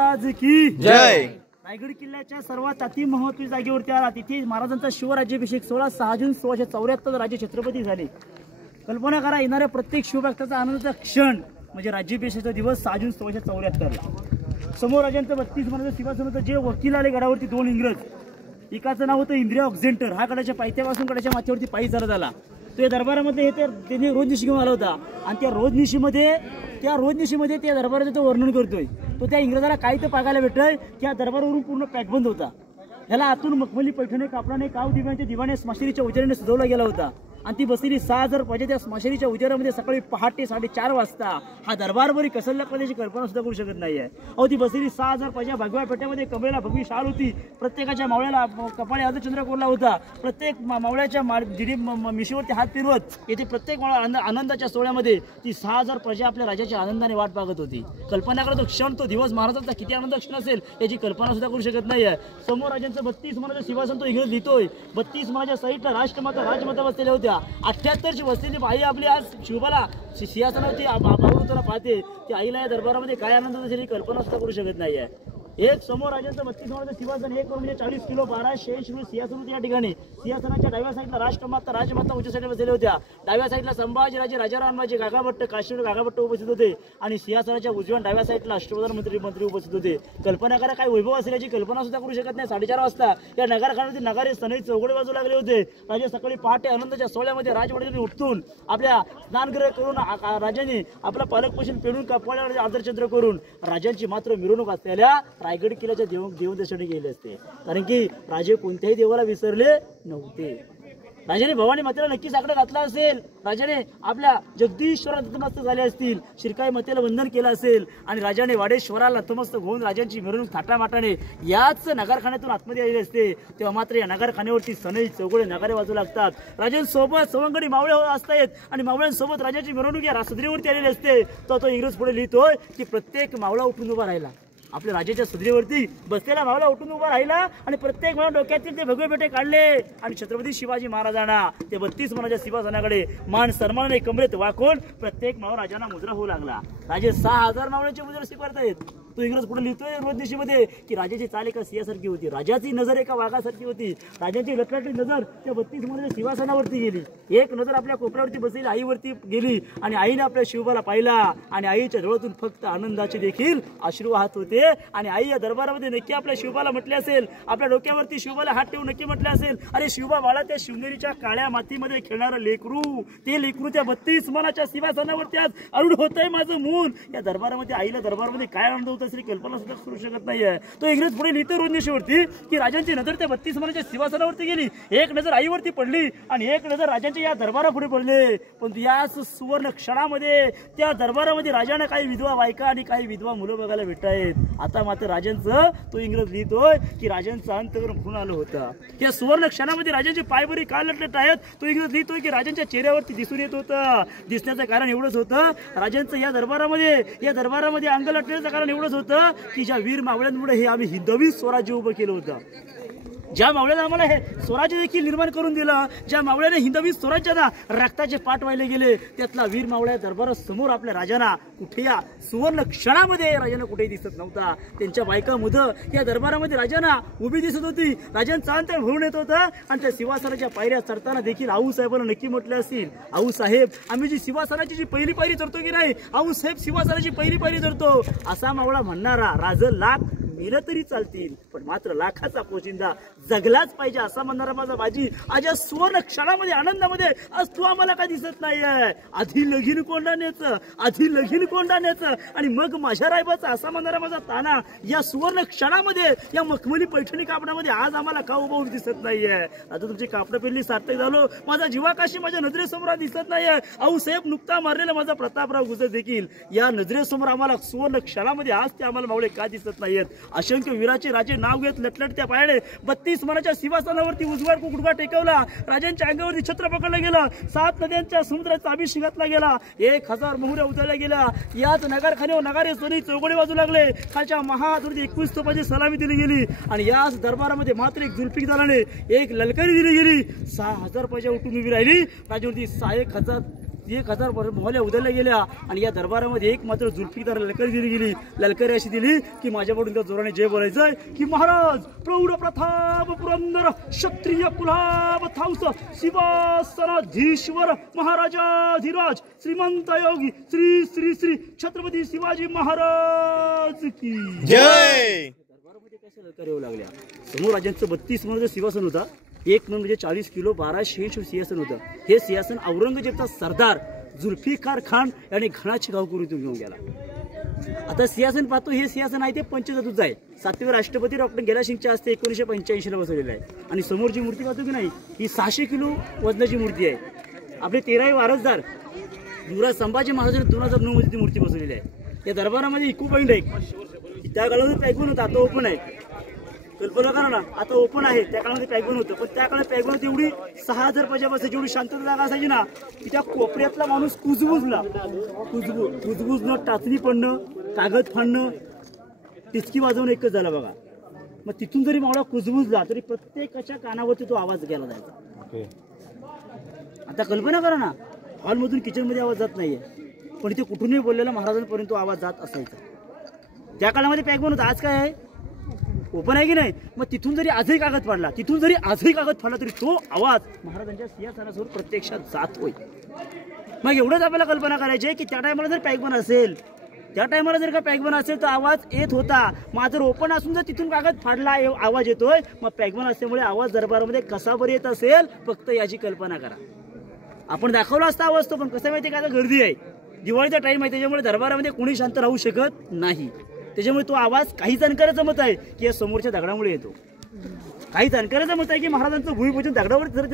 आज की जय. रायगड किल्ल्याच्या सर्वात अति महत्त्वाच्या जागेवरती आला. तिथे महाराजांचा शिवराज्याभिषेक 16 जून 1674 राजे छत्रपती झाले. कल्पना करा, येणाऱ्या प्रत्येक शिवभक्ताचा आनंदाचा क्षण म्हणजे राज्याभिषेकाचा दिवस 6 जून 1674. समोर राजांचं 32 मनाचं सिंहासन होतं. जे वकील आले गडावरती, 2 इंग्रज. एकाचं नाव होतं इंद्रिया ऑक्झेंटर. हा गडाच्या पायथ्यापासून गडाच्या माथ्यावरती पायी चालत आला. तो या दरबारामध्ये त्यांनी रोजनिशी घेऊन आला होता आणि त्या रोजनिशीमध्ये त्या दरबाराचं तो वर्णन करतोय. तो त्या इंग्रजाला काही तर पाहायला भेटतोय की हा दरबारावरून पूर्ण पॅकबंद होता. ह्याला आतून मखमली पैठणी कापडाने काव दिव्यांच्या दिवाने स्मशानीच्या उजेडाने सजवला गेला होता आणि ती बसलेली 6000 प्रजा त्या स्मशानीच्या उजेडामध्ये सकाळी पहाटे 4:30 वाजता हा दरबार बरी कसल्या पदाची कल्पना सुद्धा करू शकत नाहीये. अहो, ती बसलेली 6000 प्रजा भगव्या पेट्यामध्ये कमरेला भगवी शाल होती. प्रत्येकाच्या मावळ्याला कपाळी अर्धचंद्र कोरला होता. प्रत्येक मावळ्याच्या मिशीवरती हात फिरवत येथे प्रत्येक आनंदाच्या सोहळ्यामध्ये ती 6000 प्रजा आपल्या राजाच्या आनंदाने वाट पाहत होती. कल्पना करा, तो क्षण, तो दिवस महाराजांचा किती आनंद क्षण असेल याची कल्पना सुद्धा करू शकत नाहीये. समोर राजांचं 32 मनाचं सिंहासन तो इंग्रज लिहितोय. 32 मनाच्या साईडला राष्ट्रमाता राजमाता बसलेल्या होत्या. 78ची बसलेली बाई आपली आज शिवबाला सिंहासनावरती बाबा पाहते. ती आईला या दरबारामध्ये काय आनंद असेल ही कल्पना सुद्धा करू शकत नाहीये. एक समोर राजांचं 32 मनाचं सिंहासन, एक म्हणजे 40 किलो 1286 सिंहासन होते. या ठिकाणी सिंहासनाच्या डाव्या साईडला राजमाता उच्च साईडला बसलेल्या होत्या. डाव्या साईडला संभाजीराजे, राजारामराजे, गागाभट्ट, काशीनाथ गागाभट्ट उपस्थित होते आणि सिंहासनाच्या उजव्या डाव्या साईडला अष्टप्रधान मंत्री उपस्थित होते. कल्पना करा, काय वैभव असेल याची कल्पना सुद्धा करू शकत नाही. 4:30 वाजता या नगरखान्यावरती नगारे सनई चौघडे बाजू लागले होते. राजे सकाळी पहाटे आनंदाच्या सोहळ्यामध्ये राजवाड्यातून उठून आपल्या स्नानगृह करून राजांनी आपला पालकपोषण पेरून कपाळावर आदरचंद्र करून राजांची मात्र मिरवणूक असलेल्या रायगड किल्ल्याच्या देवदर्शनी गेले असते. कारण की राजे कोणत्याही देवाला विसरले नव्हते. राजाने भवानी मातेला नक्की साकडं घातला असेल. राजाने आपल्या जगदीश्वराला नतमस्तक झाले असतील. शिरकाई मातेला वंदन केलं असेल आणि राजाने वाडेश्वराला नतमस्तक होऊन राजांची मिरवणूक थाटामाटाने याच नगरखान्यातून आतमध्ये आलेले असते. तेव्हा मात्र या नगरखान्यावरती सनई चौघडे नगारे वाजू लागतात. राजांसोबत सवंगडी मावळे असतायत आणि मावळ्यांसोबत राजाची मिरवणूक या सदरीवरती आलेली असते. तो इंग्रज पुढे लिहितोय की प्रत्येक मावळा उठून उभा राहिला. आपल्या राजाच्या सदरीवरती बसलेला मावळा उठून उभा राहिला आणि प्रत्येक मावळा डोक्यातील ते भगवे पेटे काढले आणि छत्रपती शिवाजी महाराजांना ते 32 मनाच्या सिंहासनाकडे मान सन्मानाने कमरेत वाकून प्रत्येक मावळा राजांना मुजरा होऊ लागला. राजे 6000 मावळ्यांचे मुजरा स्वीकारतायत. तो इंग्रज पुढे लिहितोय रोजनिशीमध्ये की राजाची चाल एका सिंहासारखी होती. राजाची नजर एका वाघासारखी होती. राजाची लटलटली नजर त्या 32 मनाच्या सिंहासनावरती गेली. एक नजर आपल्या कोपऱ्यावरती बसलेली आईवरती गेली आणि आईने आपल्या शिवबाला पाहिला आणि आईच्या डोळ्यातून फक्त आनंदाचे देखील अश्रू वाहत होते. आणि आई या दरबारामध्ये नक्की आपल्या शिवबाला म्हटले असेल, आपल्या डोक्यावरती शिवबाला हात ठेवून नक्की म्हटले असेल, अरे शिवबा बाळा, त्या शिवनेरीच्या काळ्या मातीमध्ये खेळणारं लेकरू, ते लेकरू त्या 32 मनाच्या सिंहासनावरती आज अरुढ होतंय माझं मूल. या दरबारामध्ये आईला दरबारामध्ये काय आनंद होत असेल कल्पना सुद्धा करू शकत नाहीये. तो इंग्रज पुढे लिहितो रोजनिशीवरती की राजांची नजर त्या 32 मनाच्या सिंहासनावरती गेली. एक नजर आईवरती पडली आणि एक नजर राजांच्या या दरबारापुढे पडले. पण याच सुवर्ण क्षणामध्ये त्या दरबारामध्ये राजांना काही विधवा बायका आणि काही विधवा मुलं बघायला भेटत आहेत. आता मात्र राजांचं, तो इंग्रज लिहितोय की राजांचं अंतःकरण खून आलं होतं. त्या सुवर्ण क्षणामध्ये राजांचे पायबरी का लटलट आहेत. तो इंग्रज लिहितोय की राजांच्या चेहऱ्यावरती दिसून येत होतं. दिसण्याचं कारण एवढंच होतं, राजांचं या दरबारामध्ये अंग लटण्याचं कारण एवढंच होतं की ज्या वीर मावळ्यांमुळे हे आम्ही हिंदवी स्वराज्य उभं केलं होतं. ज्या मावळ्याने आम्हाला हे स्वराज्य देखील निर्माण करून दिलं, ज्या मावळ्याने हिंदवी स्वराज्याला रक्ताचे पाठ वाहिले गेले, त्यातला वीर मावळ्या दरबारासमोर आपल्या राजांना कुठे या सुवर्ण क्षणामध्ये राजांना कुठेही दिसत नव्हता. त्यांच्या बायका मुलं या दरबारामध्ये राजांना उभी दिसत होती. राजांचा अंतर भरून येत होता आणि त्या सिंहासनाच्या पायऱ्या चढताना देखील आऊसाहेबांना नक्की म्हटले असतील, आऊसाहेब, आम्ही जी सिंहासनाची जी पहिली पायरी चढतो की नाही, आऊसाहेब सिंहासनाची पहिली पायरी चढतो. असा मावळा म्हणणारा राज लाख मेलं तरी चालतील, पण मात्र लाखाचा पोशिंदा जगलाच पाहिजे असा म्हणणारा माझा बाजी आज या सुवर्ण क्षणामध्ये आनंदामध्ये आज तू आम्हाला काय दिसत नाहीये. आधी लगीन कोंडाण्याचं आणि मग माझ्या रायबाचा असा म्हणणारा माझा ताना या सुवर्ण क्षणामध्ये या मखमली पैठणी कापडामध्ये आज आम्हाला का उभा दिसत नाहीये. आता तुमची कापडं पेरली सार्थक झालो, माझा जीवाकाशी माझ्या नजरेसमोर दिसत नाहीये. आऊसाहेब नुकता मारलेला माझा प्रतापराव गुजर देखील या नजरेसमोर आम्हाला सुवर्ण क्षणामध्ये आज ते आम्हाला मावळे का दिसत नाहीयेत. असंख्य वीराचे राजे नाव घेत लटलटत्या पायाने 32 मनाच्या सिंहासनावरती उजवा गुडघा टेकवला. राजांच्या अंगावरती छत्र पकडलं गेलं. 7 नद्यांच्या समुद्राचा अभिषेक घातला गेला. 1000 मोहऱ्या उधळल्या गेल्या. याच नगरखान्यावर नगारे सोनी चौघडे वाजू लागले. खालच्या महादुर्दी 21 तोफांची सलामी दिली गेली आणि याच दरबारामध्ये मात्र एक जुल्फिकाराने एक ललकारी दिली गेली. 6000 प्रजा उठून उभी राहिली. राजावरती 1000 1000 मोहल्या उधळल्या गेल्या आणि या दरबारामध्ये एक मात्र जुल्फीकार ललकारी दिली गेली. ललकारी अशी दिली की माझ्याकडून त्या जोराने जय बोलायचंय की महाराज प्रौढ प्रताप पुरंदर क्षत्रिय कुलावतांस सिंहासनाधीश्वर महाराजाधिराज श्रीमंत योगी श्री श्री श्री छत्रपती शिवाजी महाराज की जय. दरबारामध्ये कशा ललकारी येऊ लागल्या. समोर राजांचं 32 मन सिंहासन होता. एक मन म्हणजे 40 किलो 1200 सिंहासन होतं. हे सिंहासन औरंगजेबचा सरदार जुल्फिकार खान यांनी घणाची गावकरीतून घेऊन गेला. आता सिंहासन पाहतो, हे सिंहासन आहे ते पंचधातूचं आहे. 7वे राष्ट्रपती डॉक्टर गेला सिंगच्या हस्ते 1985 ला बसवलेलं आहे. आणि समोर जी मूर्ती पाहतो की नाही, ही 600 किलो वजनाची मूर्ती आहे. आपले 13वे वारसदार युवराज संभाजी महाराजांनी 2009 मध्ये ती मूर्ती बसवलेली आहे. या दरबारामध्ये इको पॉईंट आहे. त्या काळामध्ये पॅगवन होतं, आता ओपन आहे. कल्पना करा ना, आता ओपन आहे. त्या काळामध्ये पॅगवन होतं, पण त्या काळात पॅगवन एवढी 6000 रुपयाच्या बसायची एवढी शांतता जागा असायची ना की त्या कोपऱ्यातला माणूस कुजबुजनं टाचणी पडणं, कागद फाडणं, टिचकी वाजवणं एकच झालं बघा. मग तिथून जरी मावळा कुजबुजला तरी प्रत्येकाच्या कानावरती तो आवाज गेला जायचा. आता कल्पना करा ना, हॉलमधून किचनमध्ये आवाज जात नाहीये, पण इथे कुठूनही बोललेला महाराजांपर्यंत तो आवाज जात असायचा. त्या काळामध्ये पॅगवन होता. आज काय आहे, ओपन आहे की नाही. मग तिथून जरी आजही कागद फाडला, तरी तो आवाज महाराजांच्या सिंहासनासमोर प्रत्यक्षात जात होय. मग एवढंच आपल्याला कल्पना करायची आहे की त्या टायमाला जर पॅगवन असेल, तर आवाज येत होता. मग जर ओपन असून जर तिथून कागद फाडला आवाज येतोय, मग पॅगवन असल्यामुळे आवाज दरबारामध्ये कसा बरं येत असेल, फक्त याची कल्पना करा. आपण दाखवला असता आवाज तो, पण कसं माहिती का, आता गर्दी आहे, दिवाळीचा टाइम आहे, त्याच्यामुळे दरबारामध्ये कोणी शांत राहू शकत नाही. त्याच्यामुळे तो आवाज काही जाणकाराचं मत आहे की या समोरच्या दगडामुळे येतो. काही जाणकाराचं मत आहे की महाराजांचं भूमिपूजन दगडावर